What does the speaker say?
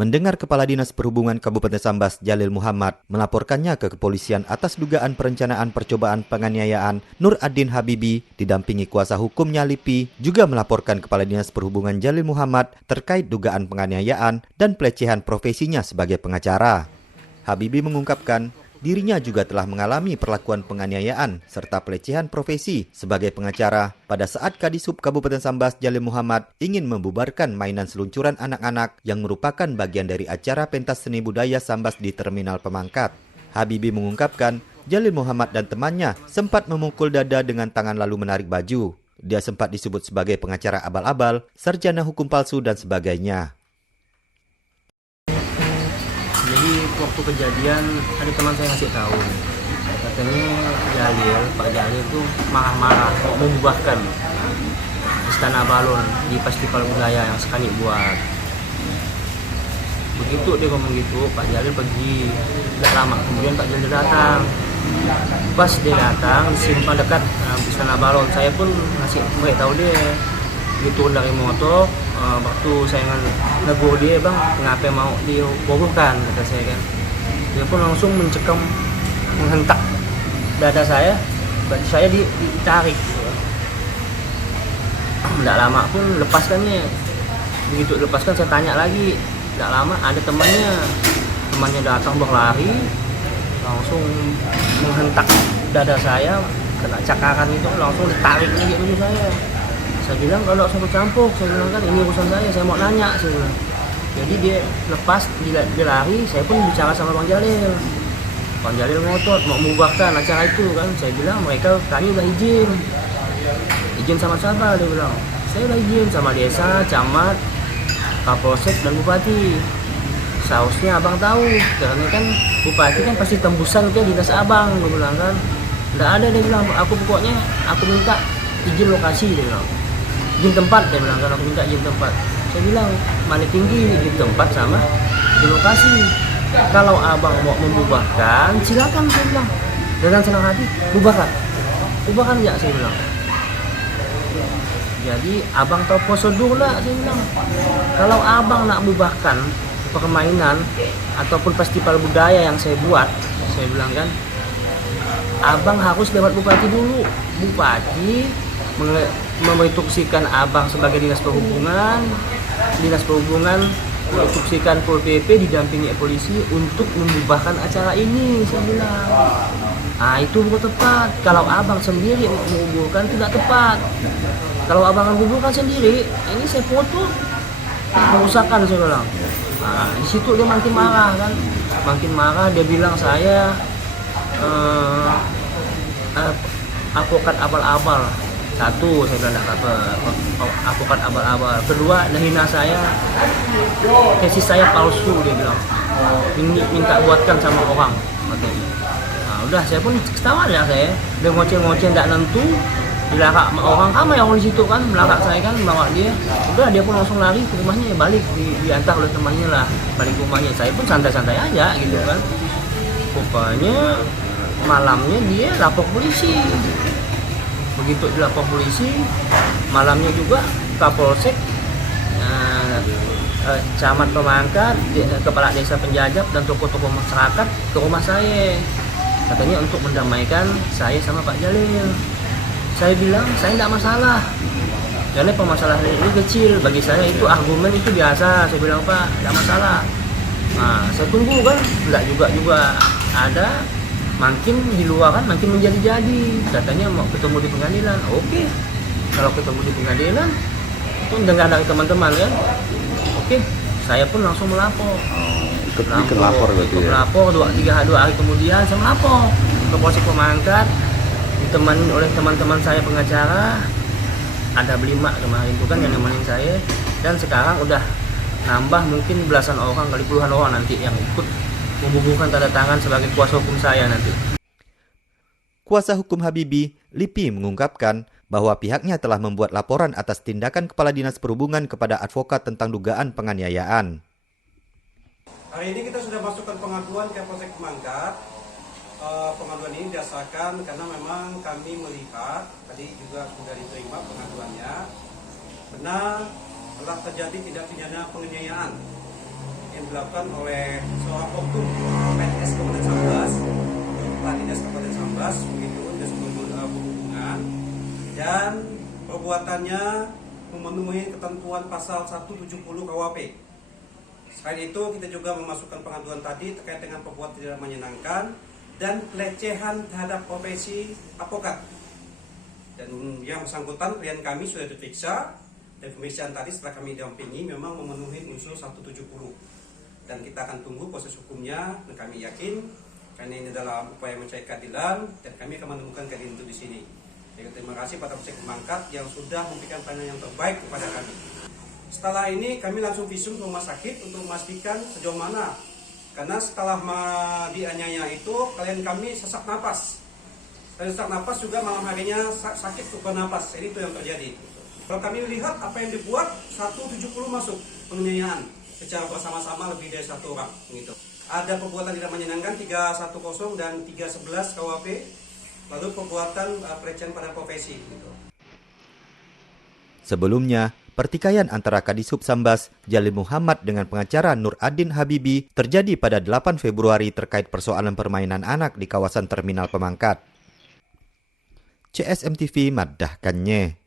Mendengar Kepala Dinas Perhubungan Kabupaten Sambas Jalil Muhammad melaporkannya ke kepolisian atas dugaan perencanaan percobaan penganiayaan, Nur Adin Habibi didampingi kuasa hukumnya Lipi juga melaporkan Kepala Dinas Perhubungan Jalil Muhammad terkait dugaan penganiayaan dan pelecehan profesinya sebagai pengacara. Habibi mengungkapkan dirinya juga telah mengalami perlakuan penganiayaan serta pelecehan profesi sebagai pengacara pada saat Kadishub Kabupaten Sambas Jalil Muhammad ingin membubarkan mainan seluncuran anak-anak yang merupakan bagian dari acara pentas seni budaya Sambas di Terminal Pemangkat. Habibi mengungkapkan Jalil Muhammad dan temannya sempat memukul dada dengan tangan lalu menarik baju. Dia sempat disebut sebagai pengacara abal-abal, sarjana hukum palsu dan sebagainya. Jadi waktu kejadian ada teman saya ngasih tahu, katanya Pak Jalil itu marah-marah mau membubarkan Istana Balon di festival budaya yang sekali buat. Begitu dia ngomong gitu, Pak Jalil pergi. Tidak lama kemudian Pak Jalil datang. Pas dia datang, simpang dekat Istana Balon, saya pun ngasih tahu dia. Dia turun dari motor, waktu saya negur dia, bang, kenapa mau dibobohkan, kata saya kan. Dia pun langsung mencekam, menghentak dada saya, berarti saya ditarik. Tidak lama pun lepaskannya. Begitu lepaskan saya tanya lagi, tidak lama ada temannya datang berlari, langsung menghentak dada saya, kena cakaran itu, langsung ditarik lagi baju saya. Saya bilang kalau saya campur, saya bilang kan ini urusan saya mau nanya, saya bilang. Jadi dia lepas, dia lari, saya pun bicara sama Bang Jalil. Bang Jalil ngotot mau membubarkan acara itu kan. Saya bilang mereka tanya udah izin. Izin sama siapa? Dia bilang. Saya udah izin sama desa, camat, kapolsek dan bupati. Seharusnya abang tahu, karena kan bupati kan pasti tembusan ke dinas abang, dia bilang kan. Nggak ada, dia bilang. Aku pokoknya aku minta izin lokasi, dia bilang. Izin tempat, dia bilang, kan aku minta izin tempat. Saya bilang, mana tinggi izin tempat sama izin lokasi. Kalau abang mau membubarkan, silakan, saya bilang. Dengan senang hati, bubarkan. Bubarkan ya, saya bilang. Jadi abang tahu prosedur lah, saya bilang. Kalau abang nak bubarkan permainan ataupun festival budaya yang saya buat, saya bilang kan, abang harus lewat bupati dulu. Bupati menginstruksikan abang sebagai dinas perhubungan menginstruksikan Pol PP didampingi polisi untuk membubarkan acara ini, saya bilang. Nah itu bukan tepat. Kalau abang sendiri menguburkan tidak tepat. Kalau abang menguburkan sendiri, ini saya foto kerusakan, saya bilang. Nah di situ dia makin marah kan, makin marah. Dia bilang saya advokat abal-abal. Satu, saya bilang tidak apa, advokat abal-abal. Kedua, hina saya, tesis saya palsu, dia bilang. Ini minta buatkan sama orang, katanya. Nah, udah, saya pun ketawa ya saya. Dia ngoceh-ngoceh tidak nentu, dilakak sama orang, sama yang di situ kan, melakak saya kan, bawa dia. Udah, dia pun langsung lari ke rumahnya, balik, diantar oleh temannya lah, balik ke rumahnya. Saya pun santai-santai aja, gitu kan. Rupanya malamnya dia lapor polisi. Begitu dilapor polisi, malamnya juga Kapolsek, camat Pemangkat, kepala desa Penjajab dan tokoh-tokoh masyarakat ke rumah saya, katanya untuk mendamaikan saya sama Pak Jalil. Saya bilang saya tidak masalah, karena permasalahan ini kecil bagi saya, itu argumen itu biasa. Saya bilang Pak, tidak masalah. Nah saya tunggu kan, tidak juga ada. Makin di luar kan makin menjadi-jadi, katanya mau ketemu di pengadilan. Oke, kalau ketemu di pengadilan itu dengar dari teman-teman kan. Oke, saya pun langsung melapor. Ikut lapor berarti ya? Melapor 2-3 hari kemudian saya melapor ke Polsek Pemangkat, ditemani oleh teman-teman saya pengacara. Ada 5 kemarin itu kan yang nemenin saya, dan sekarang udah nambah mungkin belasan orang kali puluhan orang nanti yang ikut membubuhkan tanda tangan sebagai kuasa hukum saya nanti. Kuasa hukum Habibi, Lipi, mengungkapkan bahwa pihaknya telah membuat laporan atas tindakan Kepala Dinas Perhubungan kepada advokat tentang dugaan penganiayaan. Hari ini kita sudah masukkan pengaduan ke Polsek Pemangkat. Pengaduan ini didasarkan karena memang kami melihat, tadi juga sudah diterima pengaduannya, benar telah terjadi tindak pidana penganiayaan yang dilakukan oleh seorang oknum PNS Kabupaten Sambas, Kepala Dinas Kabupaten Sambas, begitu Dinas Perhubungan, dan perbuatannya memenuhi ketentuan pasal 170 KUHP. Selain itu, kita juga memasukkan pengaduan tadi terkait dengan perbuatan tidak menyenangkan dan pelecehan terhadap profesi advokat. Dan yang bersangkutan klien kami sudah diperiksa, dan pemeriksaan tadi setelah kami dampingi memang memenuhi unsur 170. Dan kita akan tunggu proses hukumnya, dan kami yakin karena ini adalah upaya mencari keadilan, dan kami akan menemukan keadilan itu di sini. Jadi terima kasih pada Polsek Mangkat yang sudah memberikan pelayanan yang terbaik kepada kami. Setelah ini kami langsung visum ke rumah sakit untuk memastikan sejauh mana. Karena setelah dianiaya itu klien kami sesak napas. Dan sesak napas juga malam harinya sakit untuk bernapas. Jadi itu yang terjadi. Kalau kami lihat apa yang dibuat 170 masuk penganiayaan secara bersama-sama lebih dari satu orang. Gitu. Ada perbuatan tidak menyenangkan 310 dan 311 KUHP. Lalu perbuatan pelecehan pada profesi. Gitu. Sebelumnya, pertikaian antara Kadishub Sambas, Jalil Muhammad dengan pengacara Nur Adin Habibi terjadi pada 8 Februari terkait persoalan permainan anak di kawasan Terminal Pemangkat. CSM TV madahkannya.